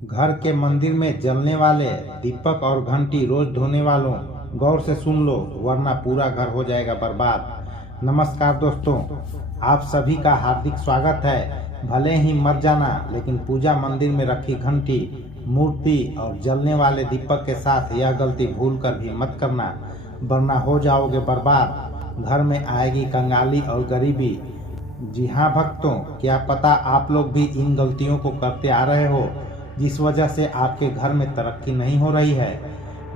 घर के मंदिर में जलने वाले दीपक और घंटी रोज धोने वालों, गौर से सुन लो वरना पूरा घर हो जाएगा बर्बाद। नमस्कार दोस्तों, आप सभी का हार्दिक स्वागत है। भले ही मर जाना, लेकिन पूजा मंदिर में रखी घंटी, मूर्ति और जलने वाले दीपक के साथ यह गलती भूल कर भी मत करना, वरना हो जाओगे बर्बाद। घर में आएगी कंगाली और गरीबी। जी हाँ भक्तों, क्या पता आप लोग भी इन गलतियों को करते आ रहे हो, जिस वजह से आपके घर में तरक्की नहीं हो रही है,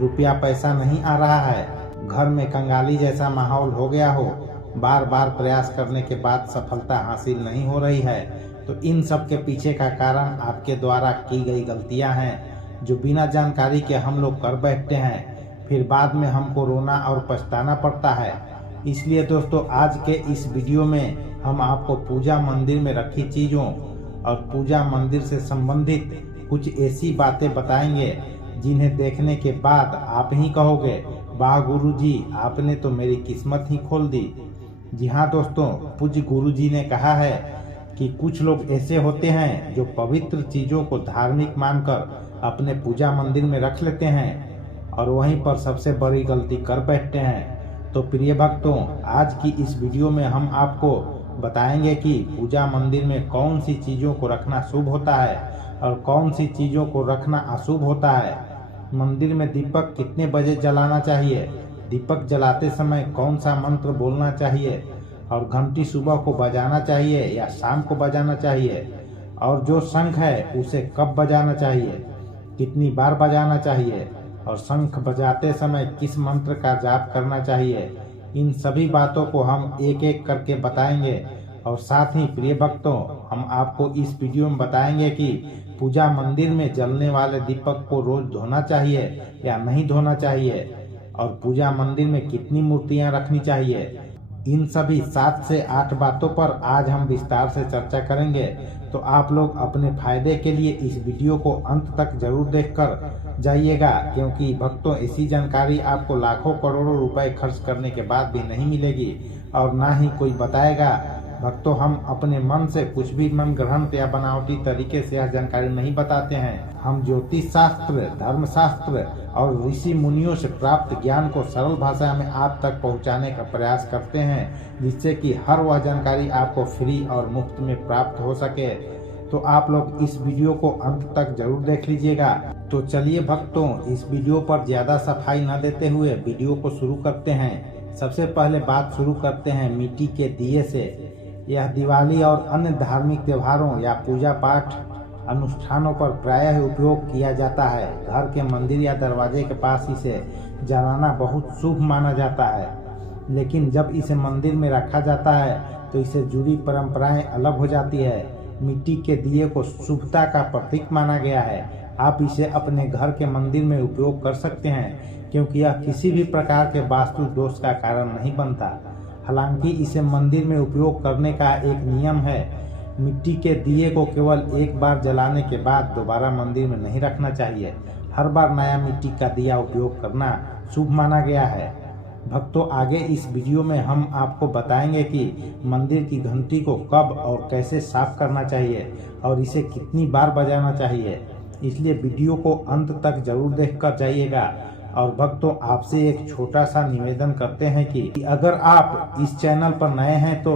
रुपया पैसा नहीं आ रहा है, घर में कंगाली जैसा माहौल हो गया हो, बार बार प्रयास करने के बाद सफलता हासिल नहीं हो रही है। तो इन सब के पीछे का कारण आपके द्वारा की गई गलतियां हैं, जो बिना जानकारी के हम लोग कर बैठते हैं, फिर बाद में हमको रोना और पछताना पड़ता है। इसलिए दोस्तों, आज के इस वीडियो में हम आपको पूजा मंदिर में रखी चीज़ों और पूजा मंदिर से संबंधित कुछ ऐसी बातें बताएंगे जिन्हें देखने के बाद आप ही कहोगे, वाह गुरुजी, आपने तो मेरी किस्मत ही खोल दी। जी हाँ दोस्तों, पूज्य गुरुजी ने कहा है कि कुछ लोग ऐसे होते हैं जो पवित्र चीज़ों को धार्मिक मानकर अपने पूजा मंदिर में रख लेते हैं और वहीं पर सबसे बड़ी गलती कर बैठते हैं। तो प्रिय भक्तों, आज की इस वीडियो में हम आपको बताएंगे कि पूजा मंदिर में कौन सी चीज़ों को रखना शुभ होता है और कौन सी चीज़ों को रखना अशुभ होता है। मंदिर में दीपक कितने बजे जलाना चाहिए, दीपक जलाते समय कौन सा मंत्र बोलना चाहिए, और घंटी सुबह को बजाना चाहिए या शाम को बजाना चाहिए, और जो शंख है उसे कब बजाना चाहिए, कितनी बार बजाना चाहिए, और शंख बजाते समय किस मंत्र का जाप करना चाहिए। इन सभी बातों को हम एक एक करके बताएंगे। और साथ ही प्रिय भक्तों, हम आपको इस वीडियो में बताएंगे कि पूजा मंदिर में जलने वाले दीपक को रोज धोना चाहिए या नहीं धोना चाहिए, और पूजा मंदिर में कितनी मूर्तियां रखनी चाहिए। इन सभी 7 से 8 बातों पर आज हम विस्तार से चर्चा करेंगे। तो आप लोग अपने फायदे के लिए इस वीडियो को अंत तक जरूर देखकर जाइएगा, क्योंकि भक्तों, ऐसी जानकारी आपको लाखों करोड़ों रुपए खर्च करने के बाद भी नहीं मिलेगी और ना ही कोई बताएगा। भक्तों, हम अपने मन से कुछ भी मन ग्रंथ या बनावटी तरीके से यह जानकारी नहीं बताते हैं। हम ज्योतिष शास्त्र, धर्म शास्त्र और ऋषि मुनियों से प्राप्त ज्ञान को सरल भाषा में आप तक पहुंचाने का प्रयास करते हैं, जिससे कि हर वह जानकारी आपको फ्री और मुफ्त में प्राप्त हो सके। तो आप लोग इस वीडियो को अंत तक जरूर देख लीजिएगा। तो चलिए भक्तों, इस वीडियो पर ज्यादा सफाई न देते हुए वीडियो को शुरू करते हैं। सबसे पहले बात शुरू करते हैं मिट्टी के दिए से। यह दिवाली और अन्य धार्मिक त्योहारों या पूजा पाठ अनुष्ठानों पर प्रायः उपयोग किया जाता है। घर के मंदिर या दरवाजे के पास इसे जलाना बहुत शुभ माना जाता है, लेकिन जब इसे मंदिर में रखा जाता है तो इससे जुड़ी परंपराएं अलग हो जाती है। मिट्टी के दिए को शुभता का प्रतीक माना गया है। आप इसे अपने घर के मंदिर में उपयोग कर सकते हैं, क्योंकि यह किसी भी प्रकार के वास्तु दोष का कारण नहीं बनता। हालांकि इसे मंदिर में उपयोग करने का एक नियम है। मिट्टी के दिए को केवल एक बार जलाने के बाद दोबारा मंदिर में नहीं रखना चाहिए। हर बार नया मिट्टी का दिया उपयोग करना शुभ माना गया है। भक्तों, आगे इस वीडियो में हम आपको बताएंगे कि मंदिर की घंटी को कब और कैसे साफ करना चाहिए और इसे कितनी बार बजाना चाहिए। इसलिए वीडियो को अंत तक जरूर देखकर जाइएगा। और भक्तों, आपसे एक छोटा सा निवेदन करते हैं कि अगर आप इस चैनल पर नए हैं तो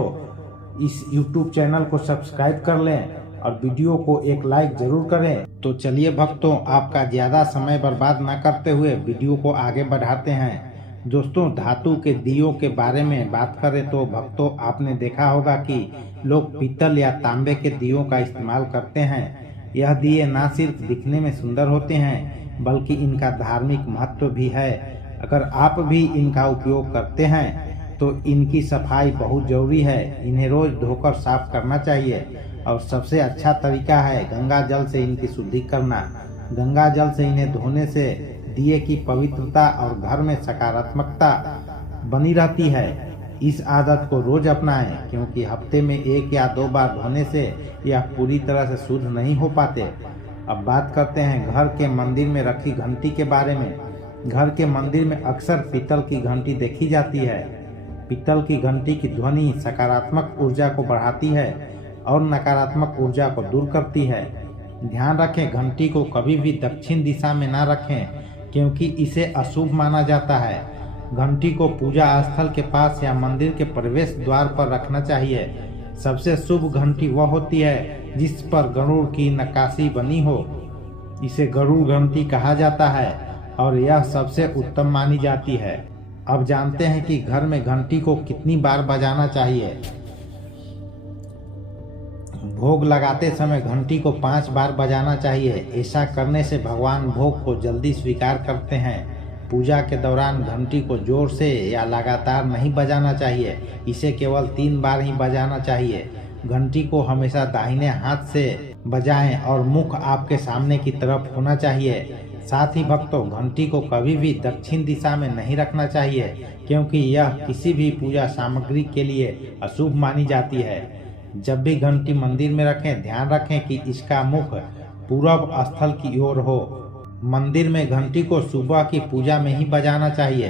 इस YouTube चैनल को सब्सक्राइब कर लें और वीडियो को एक लाइक जरूर करें। तो चलिए भक्तों, आपका ज़्यादा समय बर्बाद न करते हुए वीडियो को आगे बढ़ाते हैं। दोस्तों, धातु के दियों के बारे में बात करें तो भक्तों, आपने देखा होगा कि लोग पीतल या तांबे के दियों का इस्तेमाल करते हैं। यह दिए न सिर्फ दिखने में सुंदर होते हैं, बल्कि इनका धार्मिक महत्व भी है। अगर आप भी इनका उपयोग करते हैं तो इनकी सफाई बहुत जरूरी है। इन्हें रोज धोकर साफ करना चाहिए और सबसे अच्छा तरीका है गंगा जल से इनकी शुद्धि करना। गंगा जल से इन्हें धोने से दिए की पवित्रता और घर में सकारात्मकता बनी रहती है। इस आदत को रोज अपनाएं, क्योंकि हफ्ते में 1 या 2 बार धोने से यह पूरी तरह से शुद्ध नहीं हो पाते। अब बात करते हैं घर के मंदिर में रखी घंटी के बारे में। घर के मंदिर में अक्सर पीतल की घंटी देखी जाती है। पीतल की घंटी की ध्वनि सकारात्मक ऊर्जा को बढ़ाती है और नकारात्मक ऊर्जा को दूर करती है। ध्यान रखें, घंटी को कभी भी दक्षिण दिशा में ना रखें क्योंकि इसे अशुभ माना जाता है। घंटी को पूजा स्थल के पास या मंदिर के प्रवेश द्वार पर रखना चाहिए। सबसे शुभ घंटी वह होती है जिस पर गरुड़ की नक्काशी बनी हो। इसे गरुड़ घंटी कहा जाता है और यह सबसे उत्तम मानी जाती है। अब जानते हैं कि घर में घंटी को कितनी बार बजाना चाहिए। भोग लगाते समय घंटी को 5 बार बजाना चाहिए। ऐसा करने से भगवान भोग को जल्दी स्वीकार करते हैं। पूजा के दौरान घंटी को जोर से या लगातार नहीं बजाना चाहिए, इसे केवल 3 बार ही बजाना चाहिए। घंटी को हमेशा दाहिने हाथ से बजाएं और मुख आपके सामने की तरफ होना चाहिए। साथ ही भक्तों, घंटी को कभी भी दक्षिण दिशा में नहीं रखना चाहिए क्योंकि यह किसी भी पूजा सामग्री के लिए अशुभ मानी जाती है। जब भी घंटी मंदिर में रखें, ध्यान रखें कि इसका मुख पूर्व स्थल की ओर हो। मंदिर में घंटी को सुबह की पूजा में ही बजाना चाहिए।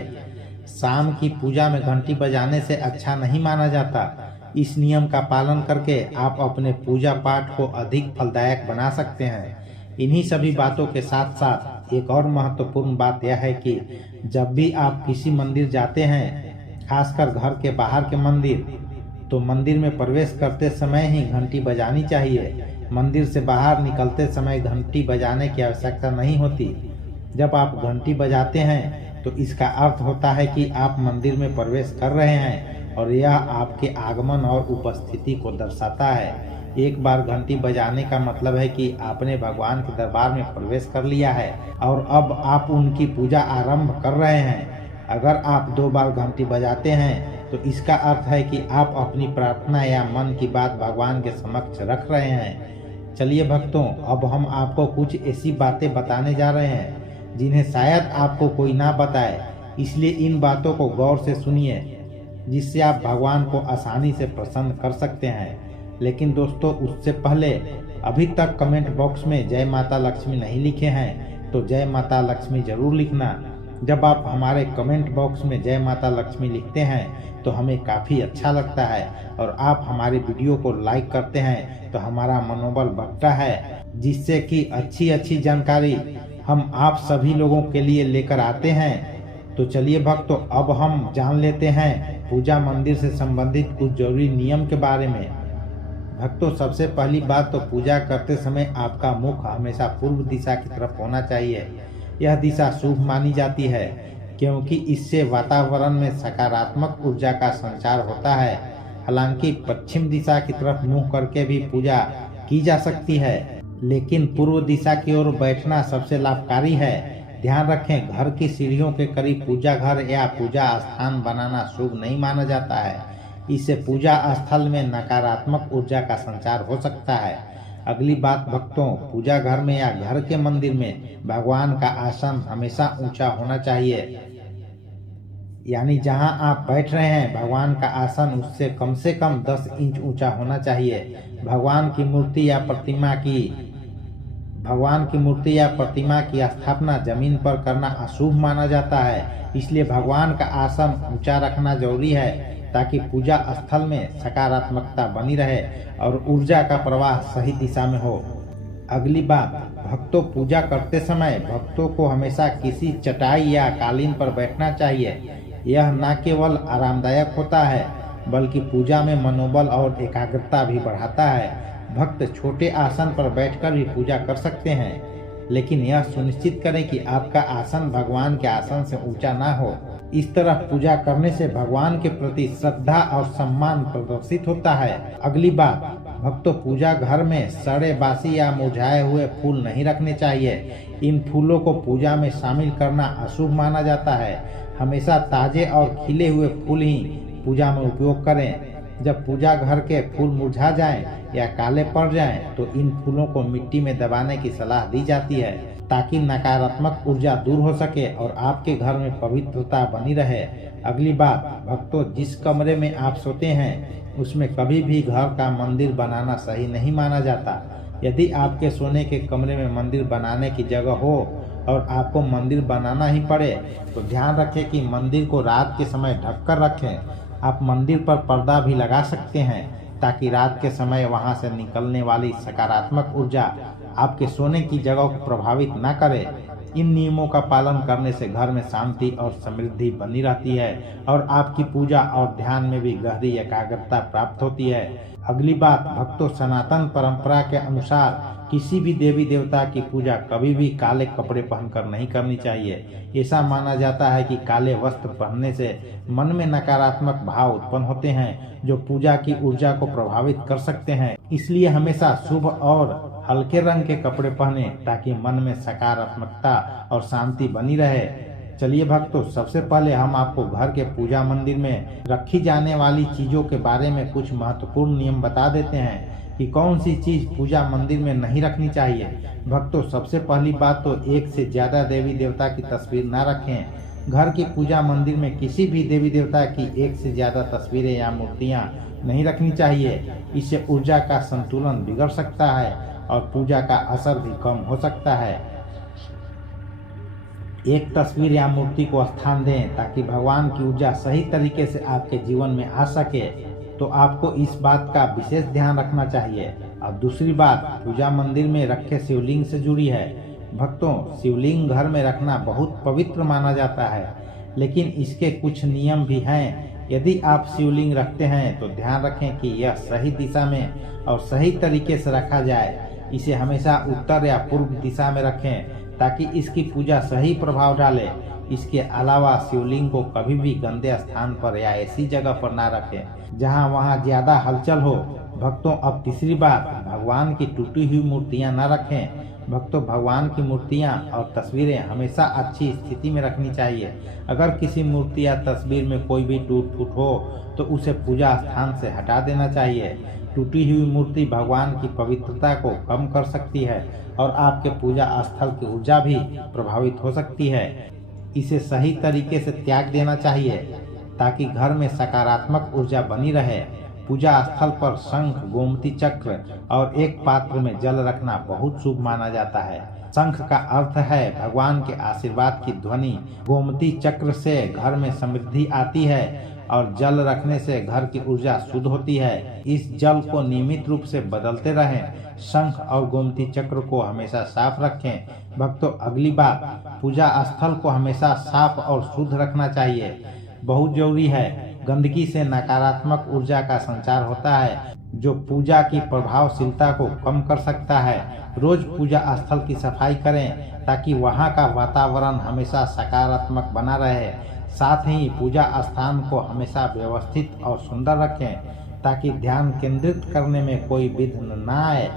शाम की पूजा में घंटी बजाने से अच्छा नहीं माना जाता। इस नियम का पालन करके आप अपने पूजा पाठ को अधिक फलदायक बना सकते हैं। इन्हीं सभी बातों के साथ साथ एक और महत्वपूर्ण बात यह है कि जब भी आप किसी मंदिर जाते हैं, खासकर घर के बाहर के मंदिर, तो मंदिर में प्रवेश करते समय ही घंटी बजानी चाहिए। मंदिर से बाहर निकलते समय घंटी बजाने की आवश्यकता नहीं होती। जब आप घंटी बजाते हैं तो इसका अर्थ होता है कि आप मंदिर में प्रवेश कर रहे हैं और यह आपके आगमन और उपस्थिति को दर्शाता है। एक बार घंटी बजाने का मतलब है कि आपने भगवान के दरबार में प्रवेश कर लिया है और अब आप उनकी पूजा आरंभ कर रहे हैं। अगर आप 2 बार घंटी बजाते हैं तो इसका अर्थ है कि आप अपनी प्रार्थना या मन की बात भगवान के समक्ष रख रहे हैं। चलिए भक्तों, अब हम आपको कुछ ऐसी बातें बताने जा रहे हैं जिन्हें शायद आपको कोई ना बताए, इसलिए इन बातों को गौर से सुनिए जिससे आप भगवान को आसानी से प्रसन्न कर सकते हैं। लेकिन दोस्तों, उससे पहले अभी तक कमेंट बॉक्स में जय माता लक्ष्मी नहीं लिखे हैं तो जय माता लक्ष्मी जरूर लिखना। जब आप हमारे कमेंट बॉक्स में जय माता लक्ष्मी लिखते हैं तो हमें काफ़ी अच्छा लगता है और आप हमारे वीडियो को लाइक करते हैं तो हमारा मनोबल बढ़ता है, जिससे कि अच्छी जानकारी हम आप सभी लोगों के लिए लेकर आते हैं। तो चलिए भक्तों, अब हम जान लेते हैं पूजा मंदिर से संबंधित कुछ जरूरी नियम के बारे में। भक्तों, सबसे पहली बात तो पूजा करते समय आपका मुख हमेशा पूर्व दिशा की तरफ होना चाहिए। यह दिशा शुभ मानी जाती है क्योंकि इससे वातावरण में सकारात्मक ऊर्जा का संचार होता है। हालांकि पश्चिम दिशा की तरफ मुंह करके भी पूजा की जा सकती है, लेकिन पूर्व दिशा की ओर बैठना सबसे लाभकारी है। ध्यान रखें, घर की सीढ़ियों के करीब पूजा घर या पूजा स्थान बनाना शुभ नहीं माना जाता है। इससे पूजा स्थल में नकारात्मक ऊर्जा का संचार हो सकता है। अगली बात भक्तों, पूजा घर में या घर के मंदिर में भगवान का आसन हमेशा ऊंचा होना चाहिए। यानी जहां आप बैठ रहे हैं, भगवान का आसन उससे कम 10 इंच ऊंचा होना चाहिए। भगवान की मूर्ति या प्रतिमा की स्थापना जमीन पर करना अशुभ माना जाता है। इसलिए भगवान का आसन ऊंचा रखना जरूरी है ताकि पूजा स्थल में सकारात्मकता बनी रहे और ऊर्जा का प्रवाह सही दिशा में हो। अगली बात भक्तों, पूजा करते समय भक्तों को हमेशा किसी चटाई या कालीन पर बैठना चाहिए। यह न केवल आरामदायक होता है बल्कि पूजा में मनोबल और एकाग्रता भी बढ़ाता है। भक्त छोटे आसन पर बैठकर भी पूजा कर सकते हैं, लेकिन यह सुनिश्चित करें कि आपका आसन भगवान के आसन से ऊंचा ना हो। इस तरह पूजा करने से भगवान के प्रति श्रद्धा और सम्मान प्रदर्शित होता है। अगली बात भक्तों, पूजा घर में सड़े बासी या मुरझाए हुए फूल नहीं रखने चाहिए। इन फूलों को पूजा में शामिल करना अशुभ माना जाता है। हमेशा ताजे और खिले हुए फूल ही पूजा में उपयोग करें। जब पूजा घर के फूल मुरझा जाएं या काले पड़ जाएं, तो इन फूलों को मिट्टी में दबाने की सलाह दी जाती है ताकि नकारात्मक ऊर्जा दूर हो सके और आपके घर में पवित्रता बनी रहे। अगली बात भक्तों, जिस कमरे में आप सोते हैं उसमें कभी भी घर का मंदिर बनाना सही नहीं माना जाता। यदि आपके सोने के कमरे में मंदिर बनाने की जगह हो और आपको मंदिर बनाना ही पड़े तो ध्यान रखें कि मंदिर को रात के समय ढककर रखें। आप मंदिर पर पर्दा भी लगा सकते हैं ताकि रात के समय वहां से निकलने वाली सकारात्मक ऊर्जा आपके सोने की जगह को प्रभावित न करे। इन नियमों का पालन करने से घर में शांति और समृद्धि बनी रहती है और आपकी पूजा और ध्यान में भी गहरी एकाग्रता प्राप्त होती है। अगली बात, भक्तों, सनातन परंपरा के अनुसार किसी भी देवी देवता की पूजा कभी भी काले कपड़े पहनकर नहीं करनी चाहिए। ऐसा माना जाता है कि काले वस्त्र पहनने से मन में नकारात्मक भाव उत्पन्न होते हैं जो पूजा की ऊर्जा को प्रभावित कर सकते हैं। इसलिए हमेशा शुभ और हल्के रंग के कपड़े पहने ताकि मन में सकारात्मकता और शांति बनी रहे। चलिए भक्तों, सबसे पहले हम आपको घर के पूजा मंदिर में रखी जाने वाली चीजों के बारे में कुछ महत्वपूर्ण नियम बता देते हैं कि कौन सी चीज पूजा मंदिर में नहीं रखनी चाहिए। भक्तों, सबसे पहली बात तो एक से ज्यादा देवी देवता की तस्वीर न रखें। घर की पूजा मंदिर में किसी भी देवी देवता की एक से ज्यादा तस्वीरें या मूर्तियां नहीं रखनी चाहिए। इससे ऊर्जा का संतुलन बिगड़ सकता है और पूजा का असर भी कम हो सकता है। एक तस्वीर या मूर्ति को स्थान दें ताकि भगवान की ऊर्जा सही तरीके से आपके जीवन में आ सके, तो आपको इस बात का विशेष ध्यान रखना चाहिए। अब दूसरी बात पूजा मंदिर में रखे शिवलिंग से जुड़ी है। भक्तों, शिवलिंग घर में रखना बहुत पवित्र माना जाता है, लेकिन इसके कुछ नियम भी हैं। यदि आप शिवलिंग रखते हैं तो ध्यान रखें कि यह सही दिशा में और सही तरीके से रखा जाए। इसे हमेशा उत्तर या पूर्व दिशा में रखें ताकि इसकी पूजा सही प्रभाव डाले। इसके अलावा शिवलिंग को कभी भी गंदे स्थान पर या ऐसी जगह पर ना रखें जहां वहां ज्यादा हलचल हो। भक्तों, अब तीसरी बात, भगवान की टूटी हुई मूर्तियां न रखें। भक्तों, भगवान की मूर्तियां और तस्वीरें हमेशा अच्छी स्थिति में रखनी चाहिए। अगर किसी मूर्ति या तस्वीर में कोई भी टूट फूट हो तो उसे पूजा स्थान से हटा देना चाहिए। टूटी हुई मूर्ति भगवान की पवित्रता को कम कर सकती है और आपके पूजा स्थल की ऊर्जा भी प्रभावित हो सकती है। इसे सही तरीके से त्याग देना चाहिए ताकि घर में सकारात्मक ऊर्जा बनी रहे। पूजा स्थल पर शंख, गोमती चक्र और एक पात्र में जल रखना बहुत शुभ माना जाता है। शंख का अर्थ है भगवान के आशीर्वाद की ध्वनि। गोमती चक्र से घर में समृद्धि आती है और जल रखने से घर की ऊर्जा शुद्ध होती है। इस जल को नियमित रूप से बदलते रहें। शंख और गोमती चक्र को हमेशा साफ रखें। भक्तों, अगली बात, पूजा स्थल को हमेशा साफ और शुद्ध रखना चाहिए। बहुत जरूरी है। गंदगी से नकारात्मक ऊर्जा का संचार होता है जो पूजा की प्रभावशीलता को कम कर सकता है। रोज पूजा स्थल की सफाई करें ताकि वहां का वातावरण हमेशा सकारात्मक बना रहे। साथ ही पूजा स्थान को हमेशा व्यवस्थित और सुंदर रखें ताकि ध्यान केंद्रित करने में कोई विघ्न न आए।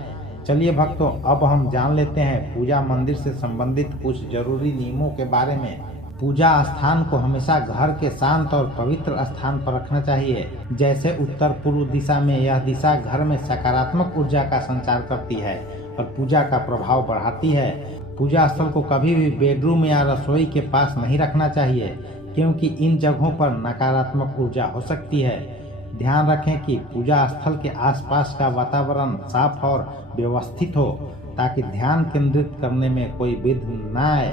चलिए भक्तों, अब हम जान लेते हैं पूजा मंदिर से संबंधित कुछ जरूरी नियमों के बारे में। पूजा स्थान को हमेशा घर के शांत और पवित्र स्थान पर रखना चाहिए। जैसे उत्तर पूर्व दिशा में, यह दिशा घर में सकारात्मक ऊर्जा का संचार करती है और पूजा का प्रभाव बढ़ाती है। पूजा स्थल को कभी भी बेडरूम या रसोई के पास नहीं रखना चाहिए क्योंकि इन जगहों पर नकारात्मक ऊर्जा हो सकती है। ध्यान रखें कि पूजा स्थल के आसपास का वातावरण साफ और व्यवस्थित हो ताकि ध्यान केंद्रित करने में कोई विघ्न न आए।